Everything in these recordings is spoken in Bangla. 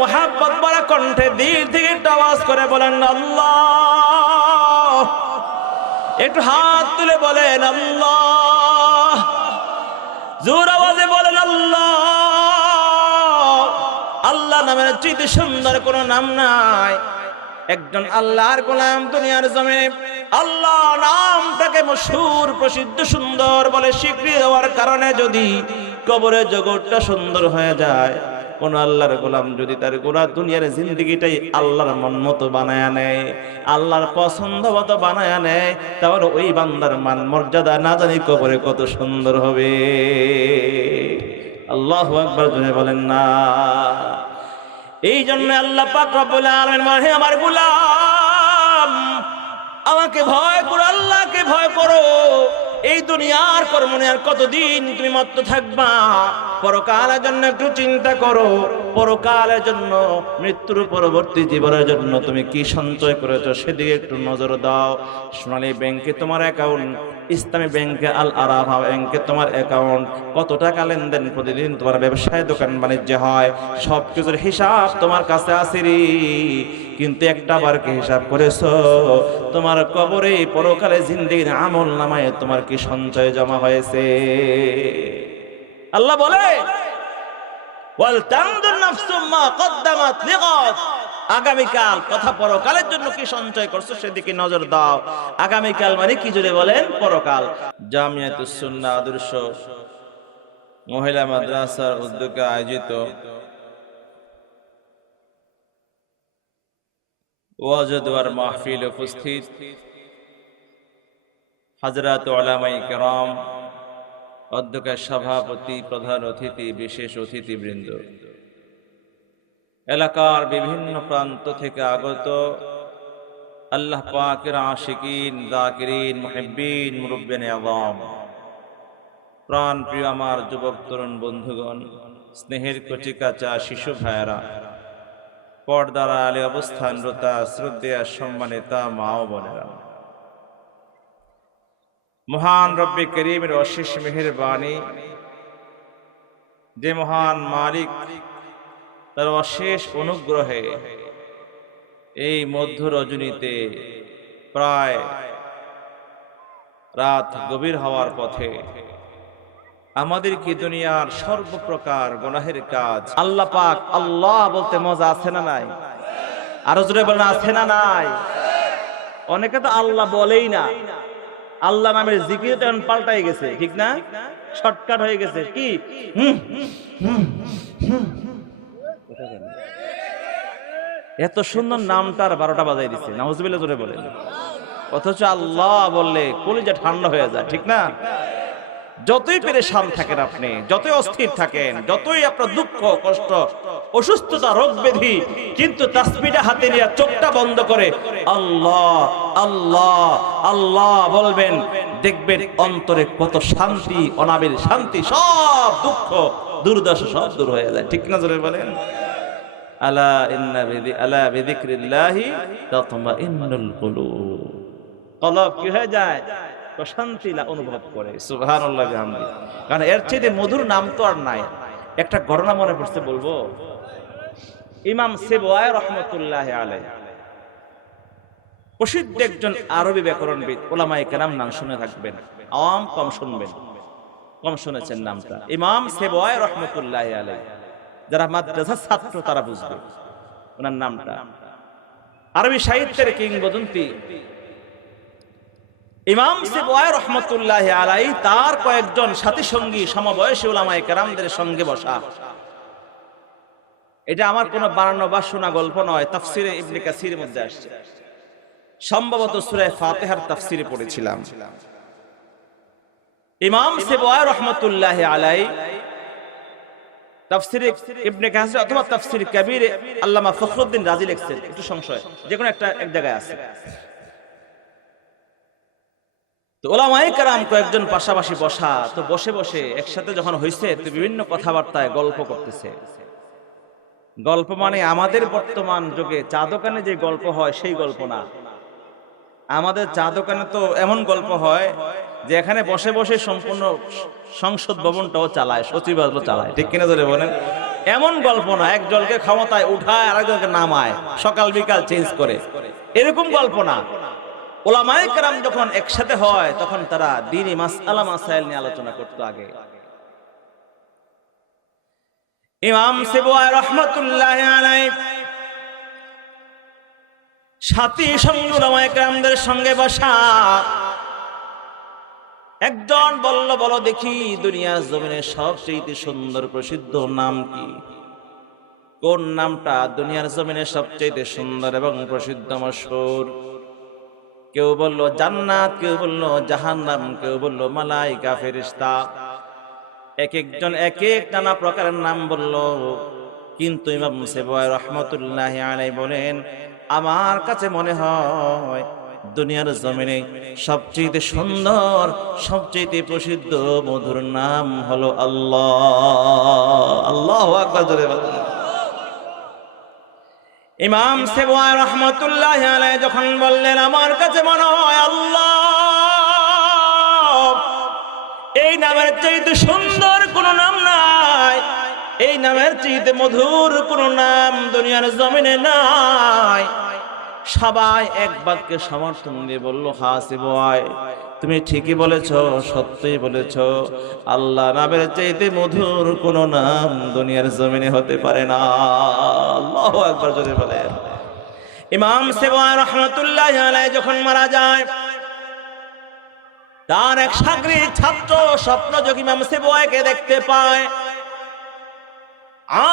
মুহাব্বত ভরা কণ্ঠে দিল থেকে একটু আওয়াজ করে বলেন আল্লাহ। একটু হাত তুলে বলেন আল্লাহ। জোর আওয়াজে বলেন আল্লাহ। আল্লাহ নামের চেয়ে সুন্দর কোনো নাম নাই। একজন আল্লাহর গোলাম দুনিয়ার জমিনে আল্লাহ নামটাকে মশহুর, প্রসিদ্ধ, সুন্দর বলে স্বীকৃতি দেওয়ার কারণে যদি কবরের জগৎটা সুন্দর হয়ে যায়, কোন আল্লাহর গোলাম যদি তার গোটা দুনিয়ার জিন্দেগিটাই আল্লাহর মন মতো বানায়া নেয়, আল্লাহর পছন্দ মতো বানায়া নেয়, তাহলে ওই বান্দার মান মর্যাদা না জানি কবরে কত সুন্দর হবে। আল্লাহু আকবার জোরে বলেন না। এই জন্য আল্লাহ পাক রব্বুল আলামিন বলেন, হে আমার গোলাম, আমাকে ভয় করো, আল্লাহকে ভয় করো। এই দুনিয়ার কর্ম নিয়ে আর কতদিন তুমি মত্ত থাকবা? পরকালের জন্য একটু চিন্তা করো। পরকালের জন্য, মৃত্যুর পরবর্তী জীবনের জন্য তুমি কি সঞ্চয় করেছো সেদিকে একটু নজর দাও। সোনালী ব্যাংকে তোমার অ্যাকাউন্ট, ইসলামী ব্যাংকে, আল আরাফা ব্যাংকে তোমার অ্যাকাউন্ট, কত টাকা লেনদেন প্রতিদিন তোমার ব্যবসায় দোকান বাণিজ্য হয়, সব কিছুর হিসাব তোমার কাছে আছে রে। কিন্তু একটা বার কি হিসাব করেছো? তোমার কবরে পরকালে জিন্দেগির আমল নামায় তোমার কি সঞ্চয় জমা হয়েছে? আল্লাহ বলে, ওয়াল তানদুর নাফসুম মা কদ্দামাত লিগাদ। আগামীকাল, কথা পরকালের জন্য কি সঞ্চয় করছো সেদিকে নজর দাও। আগামীকাল মানে কি জুড়ে বলেন? পরকাল। জামিয়াতুস সুন্নাহ আদর্শ মহিলা মাদ্রাসার উদ্যোগে আয়োজিত ওয়াজ ওয়ার মাহফিল উপস্থিত হযরত উলামায়ে কেরাম, অধ্যক্ষ, সভাপতি, প্রধান অতিথি, বিশেষ অতিথিবৃন্দ, এলাকার বিভিন্ন প্রান্ত থেকে আগত আল্লাহ পাকের আশিকিন, যাকিরিন, মুহিব্বিন, মুরব্বিয়ানে আযম, প্রাণ প্রিয় আমার যুবক তরুণ বন্ধুগণ, স্নেহের কচিকাঁচা শিশু ভাইয়েরা, পর্দার আলে অবস্থানরতা শ্রদ্ধেয় সম্মানিতা মা ও বোনেরা, মহান রব্বে করিমের অশেষ মেহেরবানি, যে মহান মালিক তার অশেষ অনুগ্রহে এই মধ্য রজনীতে প্রায় রাত গভীর হওয়ার পথে আমাদের কি দুনিয়ার সর্বপ্রকার গুনাহের কাজ আল্লাহ পাক, আল্লাহ বলতে মজা আছে না নাই? আরো জোরে বলেন, আছে না নাই? অনেকে তো আল্লাহ বলেই না। আল্লাহ নামের জিকির তো এখন পাল্টাই গেছে, ঠিক না? শর্টকাট হয়ে গেছে। কি এত সুন্দর নামটার 12টা বাজাই দিচ্ছে, নাউজুবিল্লাহ জোরে বলেন। অথচ আল্লাহ বললে কলিজা ঠান্ডা হয়ে যায়, ঠিক না? যতই পেরেশান থাকেন আপনি, যতই অস্থির থাকেন, যতই আপনার দুঃখ, কষ্ট, অসুস্থতা, রোগ ব্যাধি, কিন্তু তাসবিহটা হাতে নিয়ে চোখটা বন্ধ করে আল্লাহ আল্লাহ আল্লাহ বলবেন, দেখবেন অন্তরে কত শান্তি, অনাবিল শান্তি, সব দুঃখ দুর্দশা সব দূর হয়ে যায়, ঠিক না? জোরে বলেন, আলা বিযিকরিল্লাহি তাতমাইন্নুল কুলুব। কলব কি হয়ে যায়? শান্তি অনুভব করে। সুবহানাল্লাহ বিহামদি। কারণ এর চেয়ে মধুর নাম তো আর নাই। একটা ঘটনা মনে পড়ছে, বলবো। ইমাম সিবওয়াই রাহমাতুল্লাহ আলাইহি, প্রসিদ্ধ একজন আরবি ব্যাকরণবিদ, উলামায়ে কেরাম, নাম শুনে থাকবেন, আওয়াম কম শুনবেন, কম শুনেছেন নামটা। ইমাম সিবওয়াই রাহমাতুল্লাহ আলাইহি, যারা মাদ্রাসার ছাত্র তারা বুঝবে ওনার নামটা। আরবি সাহিত্যের কিংবদন্তি ইমাম সিবওয়াই রাহমাতুল্লাহ আলাইহি তার কয়েকজন সাথী সঙ্গী, সমবয়সী উলামায়ে কেরামদের সঙ্গে বসা। এটা আমার কোনো বানানো বা শোনা গল্প নয়, তাফসিরে ইবনে কাসিরের মধ্যে আসছে। সম্ভবত সূরা ফাতিহার তাফসিরে পড়েছিলাম। ইমাম সিবওয়াই রাহমাতুল্লাহ আলাইহি তাফসিরে ইবনে কাসির অথবা তাফসির কবিরে আল্লামা ফখরুদ্দিন রাজি লিখছেন, একটু সংশয়, যে কোনো একটা এক জায়গায় আছে। তো উলামায়ে কেরাম কয়েকজন পাশাপাশি বসা, তো বসে বসে একসাথে যখন হইছে, তো বিভিন্ন কথাবার্তায় গল্প করতেছে। গল্প মানে আমাদের বর্তমান যুগে চা দোকানে যে গল্প হয় সেই গল্প না। আমাদের চা দোকানে তো এমন গল্প হয় যে এখানে বসে বসে সম্পূর্ণ সংসদ ভবনটাও চালায়, সচিবালয় চালায়, ঠিক কিনা জোরে বলেন? এমন গল্প না একজনকে ক্ষমতায় উঠায় আরেকজনকে নামায়, সকাল বিকাল চেঞ্জ করে, এরকম গল্প না। উলামায়ে কেরাম যখন একসাথে হয় তখন তারা দ্বীনি মাসআলা মাসাইল নিয়ে আলোচনা করতো। আগে ইমাম সিবওয়াই রাহমাতুল্লাহি আলাইহি সাথী সঙ্গী উলামায়ে কেরামদের সঙ্গে বসা, একজন বলল, বলো দেখি দুনিয়ার জমিনে সবচেয়ে সুন্দর প্রসিদ্ধ নাম কি? কোন নামটা দুনিয়ার জমিনে সবচেয়ে সুন্দর এবং প্রসিদ্ধ মশহুর? কেউ বলল জান্নাত, কেউ বলল জাহান্নাম, কেউ বলল মালাইকা ফেরেশতা। এক একজন এক এক নানা প্রকারের নাম বলল। কিন্তু ইমাম সিবওয়াই রাহমাতুল্লাহি আলাইহি বলেন, আমার কাছে মনে হয় দুনিয়ার জমিনে সবচেয়ে সুন্দর, সবচেয়ে প্রসিদ্ধ মধুর নাম হলো আল্লাহ। আল্লাহু আকবার জোরে বলেন। ইমাম সিবওয়াই রাহমাতুল্লাহি আলাইহি যখন বললেন, আমার কাছে মনে হয় আল্লাহ, এই নামের চাইতে সুন্দর কোনো নাম নাই, এই নামের চাইতে মধুর কোনো নাম দুনিয়ার জমিনে নাই। সবাই এক বাক্যে সমর্থন দিয়ে বলল, হ্যাঁ সিবওয়াই, তুমি ঠিকই বলেছ, সত্যই বলেছ, আল্লাহ নামের চাইতে মধুর কোনো নাম দুনিয়ার জমিনে হতে পারে না। আল্লাহু আকবার জোরে বলেন। ইমাম সিবওয়াই রাহমাতুল্লাহি আলাইহি যখন মারা যায়, তার এক শাগরিদ ছাত্র স্বপ্নযোগী ইমাম সিবওয়াইকে দেখতে পায়।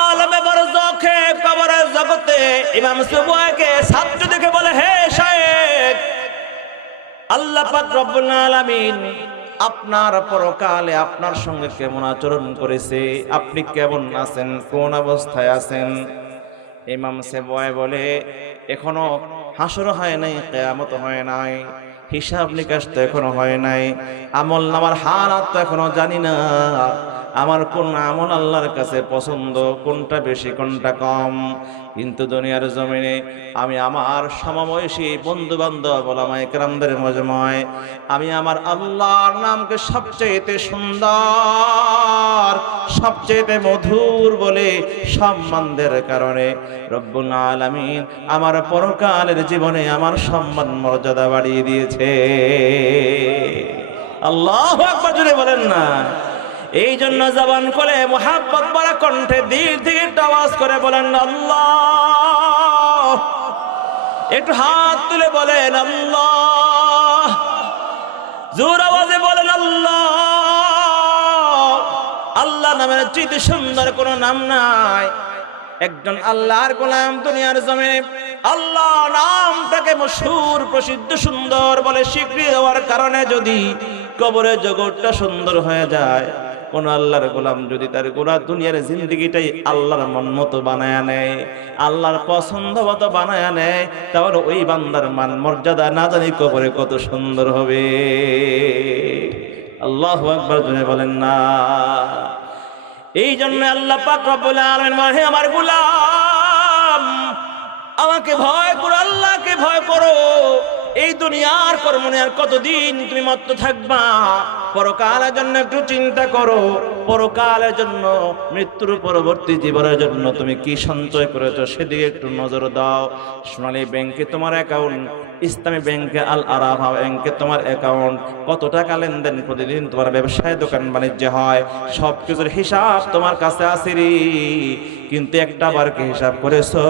আলমে বারজাখে কবরের জগতে ইমাম সিবওয়াইকে ছাত্র দেখে বলে, হে শায়েখ, আল্লাহ পাক রব্বুল আলামিন আপনার পরকালে আপনার সঙ্গে কেমন আচরণ করেছে, আপনি কেমন আছেন, কোন অবস্থায় আছেন? ইমাম সিবওয়াই বলে, এখনো হাসর হয় নাই, কিয়ামত হয় নাই, হিসাব নিকাশ তো এখনো হয় নাই, আমল নামার হালাত তো এখনো জানি না, আমার কোন আমল আল্লাহর কাছে পছন্দ, কোনটা বেশি কোনটা কম। কিন্তু দুনিয়ার জমিনে আমি আমার সমবয়সী বন্ধু বান্ধব ওলামায়ে কেরামদের মজমায় আমি আমার আল্লাহর নামকে সবচেয়ে সুন্দর, সবচেয়ে মধুর বলে সম্মানের কারণে রব্বুল আলামিন আমার পরকালের জীবনে আমার সম্মান মর্যাদা বাড়িয়ে দিয়েছে। আল্লাহু আকবার জোরে বলেন না। এই জন্য জবান করে মুহাব্বত ভরা কণ্ঠে দিল থেকে আওয়াজ করে বলেন আল্লাহ। একটু হাত তুলে বলেন আল্লাহ, জোর আওয়াজে বলেন আল্লাহ। আল্লাহ নামের চেয়ে সুন্দর কোনো নাম নাই। একজন আল্লাহর গোলাম দুনিয়ার জমিনে আল্লাহ নামটাকে মশহুর, প্রসিদ্ধ, সুন্দর বলে স্বীকৃতি দেওয়ার কারণে যদি কবরে জগৎটা সুন্দর হয়ে যায়, কোন আল্লাহর গোলাম যদি তার গোটা দুনিয়ার জিন্দেগিটাই আল্লাহর মন মতো বানায় নেয়, আল্লাহর পছন্দ মতো বানায় নেয়, তাহলে ওই বান্দার মান মর্যাদা না জানি কবরে কত সুন্দর হবে। আল্লাহু আকবার জোরে বলেন না। এই জন্য আল্লাহ পাক রব্বুল আলামিন বলে, আমার গোলাম আমাকে ভয় করো, আল্লাহকে ভয় করো। এই দুনিয়ার কর্ম নিয়ে আর কতদিন তুমি মত্ত থাকবা? পরকালের জন্য একটু চিন্তা করো। পরকালের জন্য, মৃত্যুর পরবর্তী জীবনের জন্য তুমি কি সঞ্চয় করেছো সেদিকে একটু নজর দাও। সোনালী ব্যাংকে তোমার অ্যাকাউন্ট, ইসলামী ব্যাংকে, আল আরাফা ব্যাংকে তোমার অ্যাকাউন্ট, কত টাকা লেনদেন প্রতিদিন তোমার ব্যবসায় দোকান বাণিজ্য হয়, সব কিছুর হিসাব তোমার কাছে আছে রে। কিন্তু একটা বার কি হিসাব করেছো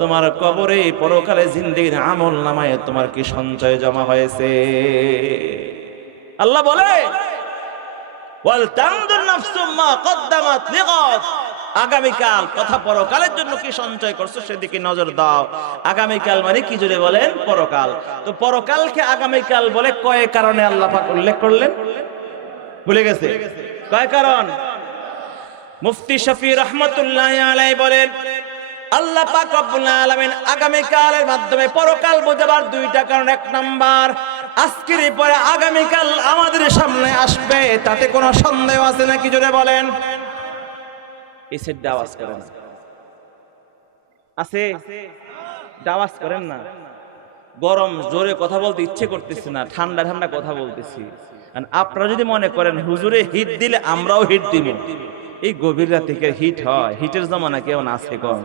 তোমার কবরে পরকালে জিন্দেগির আমল নামায় তোমার কি সঞ্চয় জমা হয়েছে? আল্লাহ বলে, ওয়াল তানদুর নাফসুম মা কদ্দামাত লিগাদ, আগামীকাল কথা পরকালের জন্য কি সঞ্চয় করছো সেদিকে নজর দাও। আগামীকাল মানে কি জোরে বলেন? পরকাল। তো পরকালকে আগামীকাল বলে কয় কারণে আল্লাহ পাক উল্লেখ করলেন? ভুলে গেছে কয় কারণ? মুফতি শফি রহমতুল্লাহি আলাইহি বলেন, আল্লাহ পাক রব্বুল আলামিন আগামীকালের মাধ্যমে পরকাল বোঝাবার দুইটা কারণ। এক নাম্বার, আজকের পরে আগামীকাল আমাদের সামনে আসবে, তাতে কোনো সন্দেহ আছে নাকি? জোরে বলেন। এই সেট আওয়াজ করেন, আছে আওয়াজ করেন না। গরম জোরে কথা বলতে ইচ্ছে করতেছে না, ঠান্ডা ঠান্ডা কথা বলতেছি। আপনারা যদি মনে করেন হুজুরে হিট দিলে আমরাও হিট দিব, এই গভীর রাতে হিট হয়, হিটের জমানা কেমন আছে কম?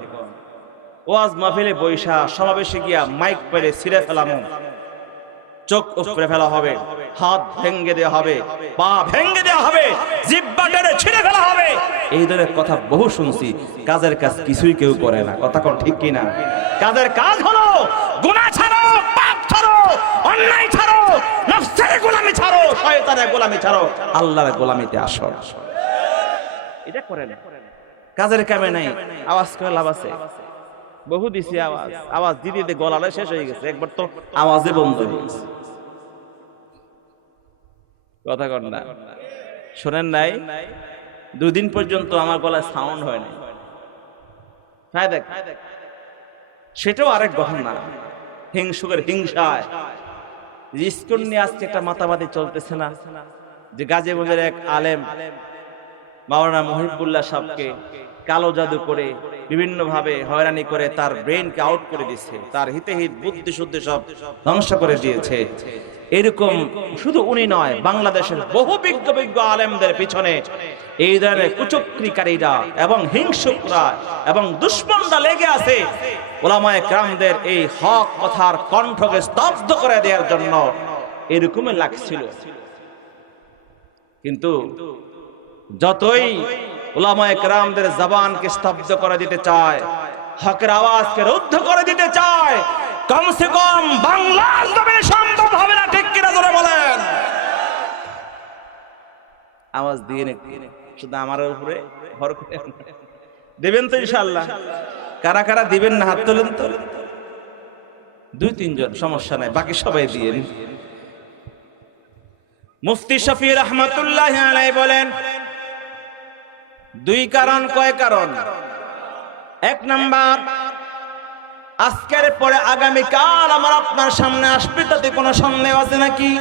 ওয়াজ মাহফিলে বৈশা সমাবেশে গিয়া মাইক পেরে ছিঁড়ে ফেলামো, চোখ উপরে ফেলা হবে, হাত ভেঙ্গে দেওয়া হবে, পা ভেঙ্গে দেওয়া হবে, জিহ্বা টেনে ছিঁড়ে ফেলা হবে, এই ধরনের কথা বহু শুনছি। কাজের কাজ কিছুই কেউ করে না, কথা কোন ঠিক কিনা? কাজের কাজ হলো গুনাহ ছাড়ো, পাপ ছাড়ো, অন্যায় ছাড়ো, নফসের গোলামি ছাড়ো, শয়তানের গোলামি ছাড়ো, আল্লাহর গোলামিতে আসো। এটা করে না, কাজের কামে নাই, আওয়াজ করে লাভ আছে? বহু দিছি আওয়াজ, আওয়াজ দিতে দিতে গলাটা শেষ হয়ে গেছে, একবার তো আওয়াজে বন্ধ হয়ে গেছে। কথা কর না, শোনেন নাই? 2 দিন পর্যন্ত আমার গলায় সাউন্ড হয় নাই। দেখ, সেটাও আরেক ঘটনা, হিংসুকের হিংসায়। ইসকন নিয়ে আজকে একটা মাতামাতি চলতেছে না, যে গাজীগঞ্জের এক আলেম মাওলানা মুহিবুল্লাহ সাহেবকে কালো জাদু করে বিভিন্ন ভাবে হয়রানি করে তার ব্রেনকে আউট করে দিচ্ছে, তার হিতেহিত বুদ্ধি শুদ্ধি সব ধ্বংস করে দিয়েছে। এরকম শুধু উনি নয়, বাংলাদেশের বহু বিজ্ঞ বিজ্ঞ আলেমদের পিছনে এই ধরনের কুচক্রীকারীরা এবং হিংসুকরা এবং দুশ্মনরা লেগে আছে। উলামায়ে কেরামদের এই হক কথার কণ্ঠকে স্তব্ধ করে দেওয়ার জন্য এরকমই লাগছিল। কিন্তু যতই উলামায়ে কেরামদের জবানকে স্তব্ধ করে দিতে চায়, হকের আওয়াজকে রুদ্ধ করে দিতে চায়, কমসে কম বাংলার জমিনে সম্ভব হবে না, ঠিক কিনা জোরে বলেন? আওয়াজ দিয়ে শুধু আমার উপরে ভর করে দেবেন তো ইনশাআল্লাহ। কারা কারা দিবেন না হাত তোলেন তো, 2-3 জন, সমস্যা নাই, বাকি সবাই দিয়েন। মুফতি শফি রহমাতুল্লাহি আলাইহি বলেন 2 কারণ। কয় কারণ? 1 নাম্বার, আজকের পরে আগামীকাল আমার আপনার সামনে আসবে, তাতে কোনো সন্দেহ আছে নাকি?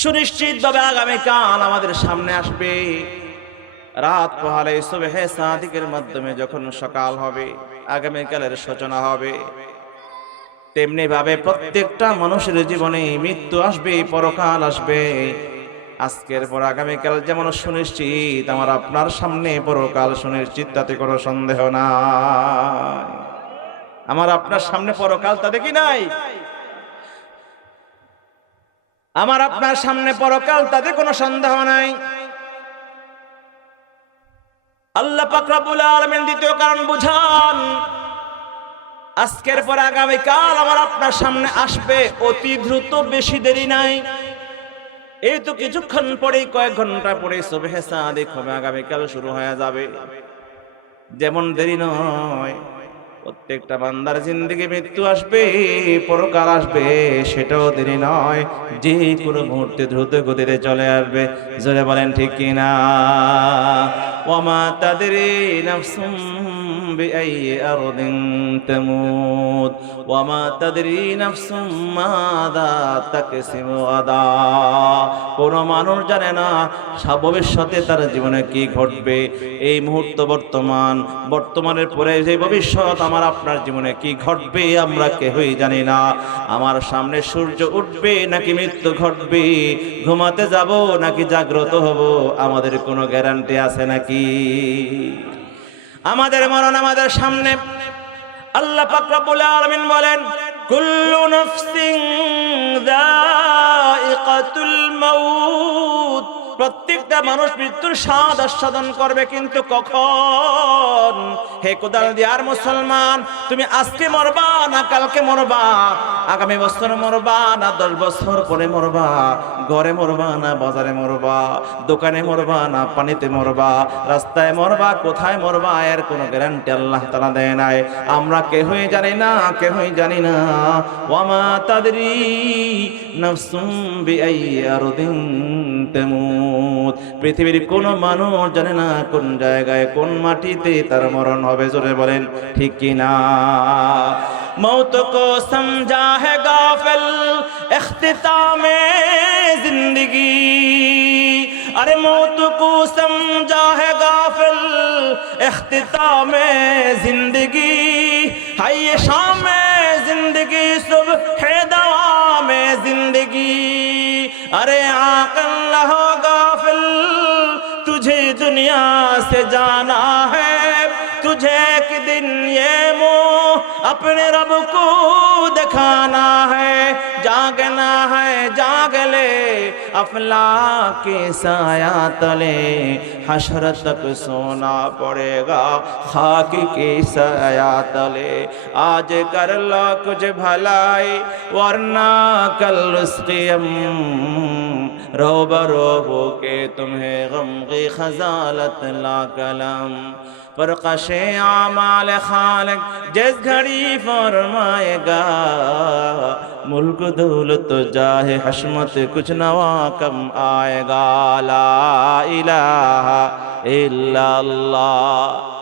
সুনিশ্চিত ভাবে আগামীকাল আমাদের সামনে আসবে। রাত পোহালে সুবহে সাদিকের মাধ্যমে যখন সকাল হবে, আগামীকালের সূচনা হবে, তেমনি ভাবে প্রত্যেকটা মানুষের জীবনে মৃত্যু আসবে, পরকাল আসবে। আজকের পর আগামীকাল যেমন সুনিশ্চিত, আমার আপনার সামনে পরকাল সুনিশ্চিত, তাতে কোনো সন্দেহ নাই। আমার আপনার সামনে পরকাল, তাতে কি নাই? আমার আপনার সামনে পরকাল, তাতে কোনো সন্দেহ নাই। আল্লাহ পাক রব্বুল আলামিন দ্বিতীয় কারণ বুঝান, আজকের পর আগামীকাল আমার আপনার সামনে আসবে, অতি দ্রুত, বেশি দেরি নাই। এই তো কিছুক্ষণ পরে, কয়েক ঘন্টা পরে সুবহে সাদিক হবে, আগামীকাল শুরু হয়ে যাবে। যেমন দেরি নয়, প্রত্যেকটা বান্দার জিন্দেগি মৃত্যু আসবে, পরকাল আসবে, সেটাও দেরি নয়, যে কোনো মুহূর্তে দ্রুত গতিতে চলে আসবে। জোরে বলেন ঠিক কিনা? ওয়ামা তাদরি নাফসুম বিআইয়ি আরদিন তামুত ওয়ামা তাদরি নাফসুম মাযা তাকসিবু গাদা। কোন মানুষ জানে না ভবিষ্যতে তার জীবনে কি ঘটবে। এই মুহূর্ত বর্তমানের পরে যে ভবিষ্যৎ আমার আপনার জীবনে কি ঘটবে আমরা কেউই জানি না। আমার সামনে সূর্য উঠবে নাকি মৃত্যু ঘটবে, ঘুমাতে যাব নাকি জাগ্রত হব, আমাদের কোনো গ্যারান্টি আছে নাকি? আমাদের মরণ আমাদের সামনে। আল্লাহ পাক রব্বুল আলামিন বলেন, কুল্লু নাফসিন যায়িকাতুল মাউত, প্রত্যেকটা মানুষ মৃত্যুর স্বাদ আস্বাদন করবে, কিন্তু কখন? হে কোদাল দিয়ার মুসলমান, তুমি আজকে মরবা না কালকে মরবা, আগামী বছর মরবা না 10 বছর পরে মরবা, ঘরে মরবা না বাজারে মরবা, দোকানে মরবা না পানিতে মরবা, রাস্তায় মরবা, কোথায় মরবা, এর কোনো গ্যারান্টি আল্লাহ তাআলা দেয় নাই। আমরা কেউই জানি না, কেউই জানি না। ওয়ামা তাদরি নাফসুম বিআইয়ি আরদিন তামুত, পৃথিবীর কোন মানুষ জানে না কোন জায়গায় কোন মাটিতে তার মরণ হবে। জোরে বলেন ঠিক কিনা? मौत को समझा है गाफिल इख्तितामे जिंदगी, अरे मौत को समझा है गाफिल इख्तितामे जिंदगी, है ये शामे जिंदगी सुबह दवामे जिंदगी, अरे आक़िल हो गाफिल तुझे दुनिया दुनिया से जाना है, तुझे एक दिन ये मुँह अपने रब को दिखाना है। जागना है जाग ले अफलाक के साया तले, हशर तक सोना पड़ेगा खाक के साया तले। आज कर लो कुछ भलाई वरना कल रुस्क़ियम, रोबा रोबो के तुम्हें गम की खजालत ला कलम। पर कशे आमाल खालिक जिस घड़ी फरमाएगा, मुल्क दौलत जाहे हशमत कुछ नवा कम आएगा। ला इलाहा इल्लल्लाह।